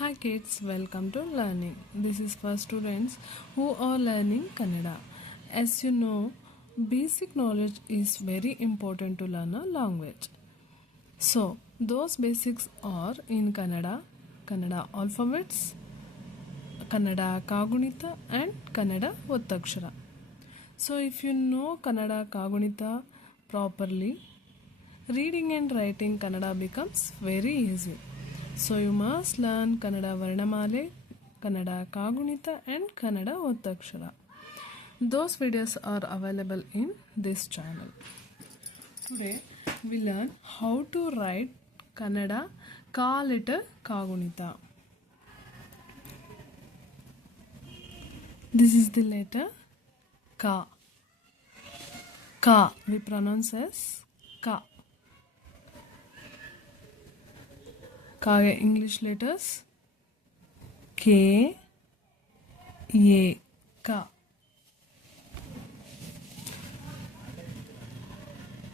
Hi kids, welcome to learning. This is for students who are learning Kannada. As you know, basic knowledge is very important to learn a language. So, those basics are in Kannada alphabets, Kannada Kagunita and Kannada Ottakshara. So, if you know Kannada Kagunita properly, reading and writing Kannada becomes very easy. So you must learn Kannada Varnamale, Kannada Kagunita and Kannada Ottakshara. Those videos are available in this channel. Today we learn how to write Kannada Ka letter Kagunita. This is the letter Ka. Ka we pronounce as Ka. Ka English letters K, A, Ka.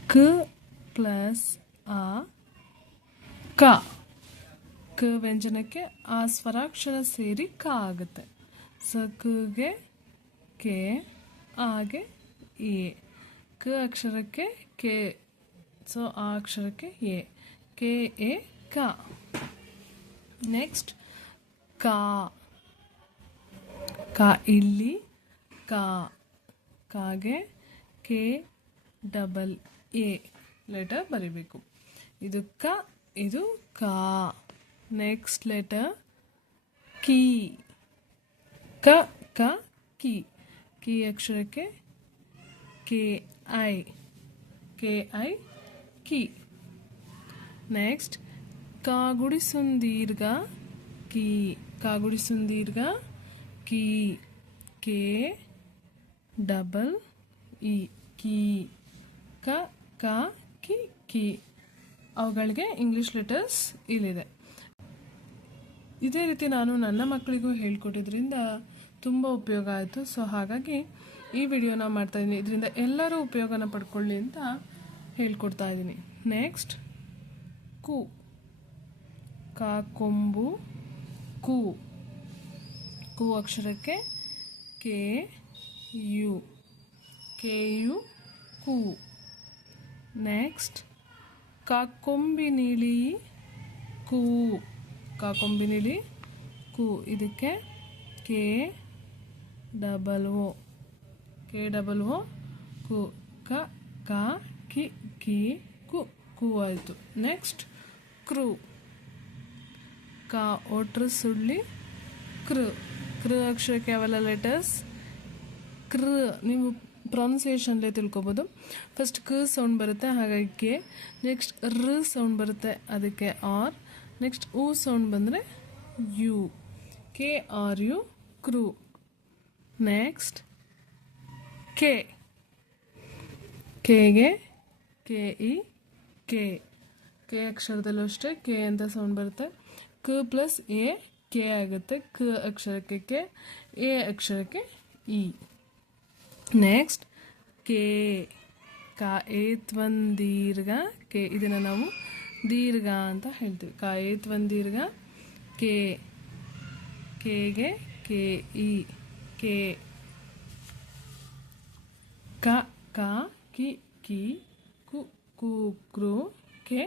K plus A, Ka. K ವ್ಯಂಜನಕ್ಕೆ ಆ ಸ್ವರಾಕ್ಷರ ಸೇರಿ ಕ ಆಗುತ್ತೆ. So ಕಗೆ K, ಆಗೆ A. ಕ ಅಕ್ಷರಕ್ಕೆ K, so ಆ ಅಕ್ಷರಕ್ಕೆ A. K A ಕ. ನೆಕ್ಸ್ಟ್ ಕಾ. ಕಾ ಇಲ್ಲಿ ಕಾ. ಕಾಗೆ ಕೆ ಡಬಲ್ ಎ ಲೆಟರ್ ಬರೀಬೇಕು. ಇದು ಕ, ಇದು ಕಾ. ನೆಕ್ಸ್ಟ್ ಲೆಟರ್ ಕೀ. ಕ ಕ ಕಿ. ಕಿ ಅಕ್ಷರಕ್ಕೆ ಕೆ ಐ. ಕೆ ಐ ಕಿ. ನೆಕ್ಸ್ಟ್ ಕಾಗುಡಿಸುಂದೀರ್ಘ ಕೀ. ಕಾಗುಡಿಸುಂದೀರ್ಘ ಕೀ. ಕೆ ಡಬಲ್ ಇ ಕೀ. ಕ ಕ ಕಿ ಕಿ. ಅವುಗಳಿಗೆ ಇಂಗ್ಲಿಷ್ ಲೆಟರ್ಸ್ ಇಲ್ಲಿದೆ. ಇದೇ ರೀತಿ ನಾನು ನನ್ನ ಮಕ್ಕಳಿಗೂ ಹೇಳ್ಕೊಟ್ಟಿದ್ರಿಂದ ತುಂಬ ಉಪಯೋಗ ಆಯಿತು. ಸೊ ಹಾಗಾಗಿ ಈ ವಿಡಿಯೋನ ಮಾಡ್ತಾ ಇದ್ದೀನಿ. ಇದರಿಂದ ಎಲ್ಲರೂ ಉಪಯೋಗನ ಪಡ್ಕೊಳ್ಳಿ ಅಂತ ಹೇಳ್ಕೊಡ್ತಾ ಇದ್ದೀನಿ. ನೆಕ್ಸ್ಟ್ ಕು. ಕಾ ಕೊಂಬು ಕು. ಕು ಅಕ್ಷರಕ್ಕೆ ಕೆ ಯು. ಕೆ ಯು ಕು. ನೆಕ್ಸ್ಟ್ ಕಾಕೊಂಬಿನಿಳಿ ಕು. ಕಾಕೊಂಬಿನಿಳಿ ಕು. ಇದಕ್ಕೆ K double O. K double O ಕು. ಕ ಕ ಕಿ ಕಿ ಕು. ಕು ಆಯಿತು. ನೆಕ್ಸ್ಟ್ ಕ್ರು. ಕಾ ಒಟ್ರು ಸುಳ್ಳಿ ಕೃ. ಕೃ ಅಕ್ಷರಕ್ಕೆ ಅವೆಲ್ಲ ಲೆಟರ್ಸ್ ಕೃ. ನೀವು ಪ್ರೊನೌನ್ಸಿಯೇಷನ್ಲೇ ತಿಳ್ಕೊಬೋದು. ಫಸ್ಟ್ ಕ ಸೌಂಡ್ ಬರುತ್ತೆ, ಹಾಗಾಗಿ ಕೆ. ನೆಕ್ಸ್ಟ್ ರ್ ಸೌಂಡ್ ಬರುತ್ತೆ, ಅದಕ್ಕೆ ಆರ್. ನೆಕ್ಸ್ಟ್ ಉ ಸೌಂಡ್ ಬಂದರೆ ಯು. ಕೆ ಆರ್ ಯು ಕ್ರು. Next k. ಕೆಗೆ ಕೆ ಇ ಕೆ. ಕೆ ಅಕ್ಷರದಲ್ಲೂ ಅಷ್ಟೇ ಕೆ ಅಂತ ಸೌಂಡ್ ಬರುತ್ತೆ. ಕ ಪ್ಲಸ್ ಎ ಕೆ ಆಗುತ್ತೆ. ಕ ಅಕ್ಷರಕ್ಕೆ ಕೆ, ಎ ಅಕ್ಷರಕ್ಕೆ ಇ. Next k. ಕಾ ಏತ್ವನ್ ದೀರ್ಘ ಕೆ. ಇದನ್ನು ನಾವು ದೀರ್ಘ ಅಂತ ಹೇಳ್ತೀವಿ. ಕಾ ಏತ್ವನ್ ದೀರ್ಘ ಕೆ. ಕೆಗೆ ಕೆ ಇ ಕೆ. ಕ ಕ ಕಿ ಕಿ ಕು ಕು ಕ್ರು ಕೆ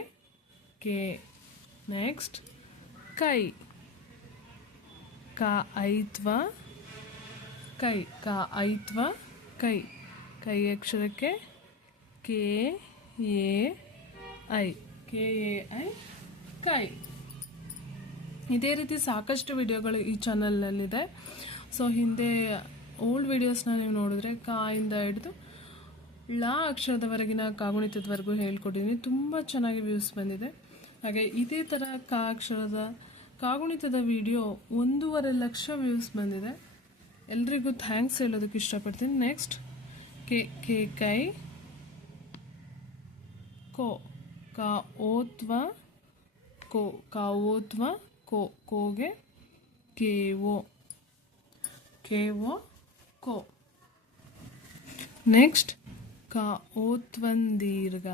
ಕೆ. ನೆಕ್ಸ್ಟ್ ಕೈ. ಕಾ ಐತ್ವ ಕೈ. ಕಾ ಐತ್ವ ಕೈ. ಕೈ ಅಕ್ಷರಕ್ಕೆ k a i. K a i ಕೈ. ಇದೇ ರೀತಿ ಸಾಕಷ್ಟು ವಿಡಿಯೋಗಳು ಈ ಚಾನಲ್ನಲ್ಲಿದೆ. ಸೊ ಹಿಂದೆ ಓಲ್ಡ್ ವಿಡಿಯೋಸ್ನ ನೀವು ನೋಡಿದ್ರೆ ಕಾ ಇಂದ ಹಿಡಿದು ಳ ಅಕ್ಷರದವರೆಗಿನ ಕಾಗುಣಿತದವರೆಗೂ ಹೇಳ್ಕೊಟ್ಟಿದ್ದೀನಿ. ತುಂಬ ಚೆನ್ನಾಗಿ ವ್ಯೂಸ್ ಬಂದಿದೆ. ಹಾಗೆ ಇದೇ ಥರ ಕಾ ಅಕ್ಷರದ ಕಾಗುಣಿತದ ವಿಡಿಯೋ 1.5 ಲಕ್ಷ ವ್ಯೂಸ್ ಬಂದಿದೆ. ಎಲ್ರಿಗೂ ಥ್ಯಾಂಕ್ಸ್ ಹೇಳೋದಕ್ಕೆ ಇಷ್ಟಪಡ್ತೀನಿ. Next K. ಕೆ ಕೈ ಕೋ. ಕಾ ಓತ್ವ ಕೋ. ಕಾ ಓತ್ವ ಕೋ. ಕೋಗೆ ಕೆ ಓ. ಕೆ ಓ ಕೋ. ನೆಕ್ಸ್ಟ್ ಕಾ ಓತ್ವನ್ ದೀರ್ಘ.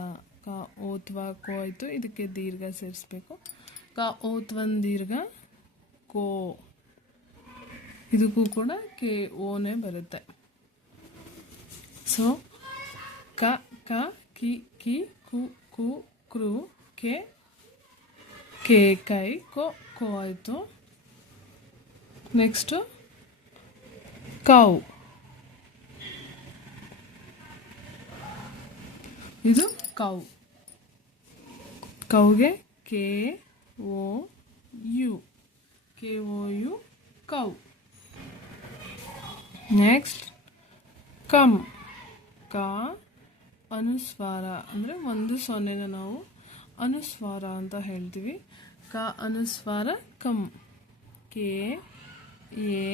ಕಾ ಓತ್ವ ಕೋ ಆಯಿತು. ಇದಕ್ಕೆ ದೀರ್ಘ ಸೇರಿಸ್ಬೇಕು. ಕಾ ಓತ್ವನ್ ದೀರ್ಘ ಕೋ. ಇದಕ್ಕೂ ಕೂಡ ಕೆ ಓನೇ ಬರುತ್ತೆ. ಸೊ ಕ ಕ ಕಿ ಕಿ ಕು ಕು ಕ್ರು ಕೆ ಕೆ ಕೈ ಕೋ ಕೋ ಆಯಿತು. ನೆಕ್ಸ್ಟು ಕೌ. ಇದು ಕೌ. ಕೌಗೆ k o u, k o u ಕೌ. ನೆಕ್ಸ್ಟ್ ಕಮ್. ಕ ಅನುಸ್ವಾರ ಅಂದರೆ ಒಂದು ಸೊನ್ನೆನ ನಾವು ಅನುಸ್ವಾರ ಅಂತ ಹೇಳ್ತೀವಿ. ಕ ಅನುಸ್ವಾರ ಕಮ್. ಕೆ ಎ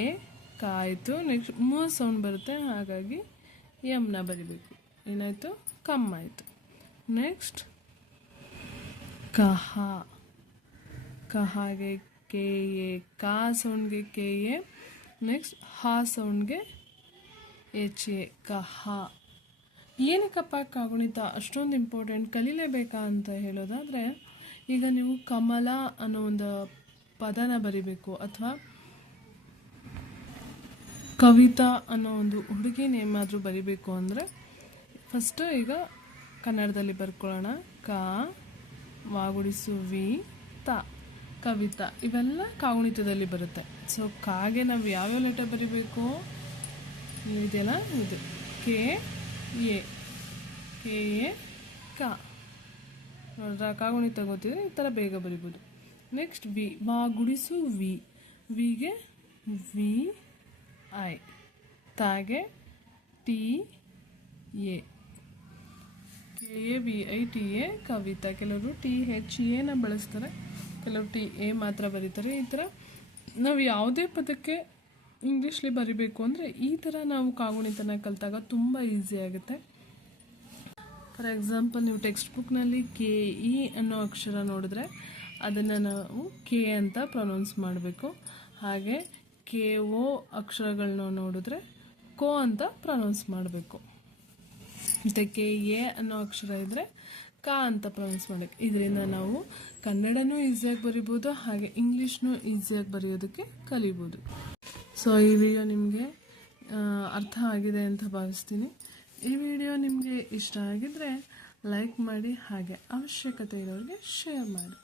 ಕ ಆಯಿತು. ನೆಕ್ಸ್ಟ್ ಮ ಸೌಂಡ್ ಬರುತ್ತೆ, ಹಾಗಾಗಿ ಎಮ್ನ ಬರಿಬೇಕು. ಏನಾಯಿತು? ಕಮ್ ಆಯಿತು. ನೆಕ್ಸ್ಟ್ ಕಹ. ಕಹಾಗೆ ಕೆ ಎ, ಕಾ ಸೌಂಡ್ಗೆ ಕೆ ಎ. ನೆಕ್ಸ್ಟ್ ಹ ಸೌಂಡ್ಗೆ ಎಚ್ ಎ, ಕಹ. ಏನಕ್ಕಪ್ಪ ಕಾಗುಣಿತ ಅಷ್ಟೊಂದು ಇಂಪಾರ್ಟೆಂಟ್, ಕಲೀಲೇಬೇಕಾ ಅಂತ ಹೇಳೋದಾದರೆ, ಈಗ ನೀವು ಕಮಲ ಅನ್ನೋ ಒಂದು ಪದನ ಬರಿಬೇಕು, ಅಥವಾ ಕವಿತಾ ಅನ್ನೋ ಒಂದು ಹುಡುಗಿ ನೇಮ್ ಆದರೂ ಬರಿಬೇಕು ಅಂದರೆ ಫಸ್ಟು ಈಗ ಕನ್ನಡದಲ್ಲಿ ಬರ್ಕೊಳ್ಳೋಣ. ಕ ವಾಗುಡಿಸು ವಿ ತ, ಕವಿತಾ. ಇವೆಲ್ಲ ಕಾಗುಣಿತದಲ್ಲಿ ಬರುತ್ತೆ. ಸೊ ಕಾಗೆ ನಾವು ಯಾವ್ಯಾವ ಲೆಟರ್ ಬರಿಬೇಕು? ಇದೆಯಲ್ಲ, ಇದು ಕೆ ಎ, ಕೆ ಎ ಕ. ನೋಡ್ರ, ಕಾಗುಣಿತ ಗೊತ್ತಿದ್ರೆ ಈ ಥರ ಬೇಗ ಬರಿಬೋದು. ನೆಕ್ಸ್ಟ್ ವಿ, ವಾಗುಡಿಸು ವಿ, ವಿಗೆ ವಿ ಐ, ತಾಗೆ t a, k a v i t a Kavita. ಕೆಲವರು ಟಿ ಹೆಚ್ ಎನ ಬಳಸ್ತಾರೆ, ಕೆಲವರು ಟಿ ಎ ಮಾತ್ರ ಬರೀತಾರೆ. ಈ ಥರ ನಾವು ಯಾವುದೇ ಪದಕ್ಕೆ ಇಂಗ್ಲೀಷ್ಲಿ ಬರಿಬೇಕು ಅಂದರೆ ಈ ಥರ ನಾವು ಕಾಗುಣಿತನ ಕಲಿತಾಗ ತುಂಬ ಈಸಿ ಆಗುತ್ತೆ. ಫಾರ್ ಎಕ್ಸಾಂಪಲ್, ನೀವು ಟೆಕ್ಸ್ಟ್ ಬುಕ್ನಲ್ಲಿ ಕೆ ಇ ಅನ್ನೋ ಅಕ್ಷರ ನೋಡಿದ್ರೆ ಅದನ್ನು ನಾವು ಕೆ ಅಂತ ಪ್ರೊನೌನ್ಸ್ ಮಾಡಬೇಕು. ಹಾಗೆ ಕೆ ಓ ಅಕ್ಷರಗಳನ್ನ ನೋಡಿದ್ರೆ ಕೋ ಅಂತ ಪ್ರೊನೌನ್ಸ್ ಮಾಡಬೇಕು. ಮತ್ತು ಕೆ ಎ ಅನ್ನೋ ಅಕ್ಷರ ಇದ್ದರೆ ಕ ಅಂತ ಪ್ರೊನೌನ್ಸ್ ಮಾಡಬೇಕು. ಇದರಿಂದ ನಾವು ಕನ್ನಡನೂ ಈಸಿಯಾಗಿ ಬರಿಬೋದು, ಹಾಗೆ ಇಂಗ್ಲೀಷ್ನೂ ಈಸಿಯಾಗಿ ಬರೆಯೋದಕ್ಕೆ ಕಲಿಬೋದು. ಸೊ ಈ ವಿಡಿಯೋ ನಿಮಗೆ ಅರ್ಥ ಆಗಿದೆ ಅಂತ ಭಾವಿಸ್ತೀನಿ. ಈ ವಿಡಿಯೋ ನಿಮಗೆ ಇಷ್ಟ ಆಗಿದ್ದರೆ ಲೈಕ್ ಮಾಡಿ, ಹಾಗೆ ಅವಶ್ಯಕತೆ ಇರೋರಿಗೆ ಶೇರ್ ಮಾಡಿ.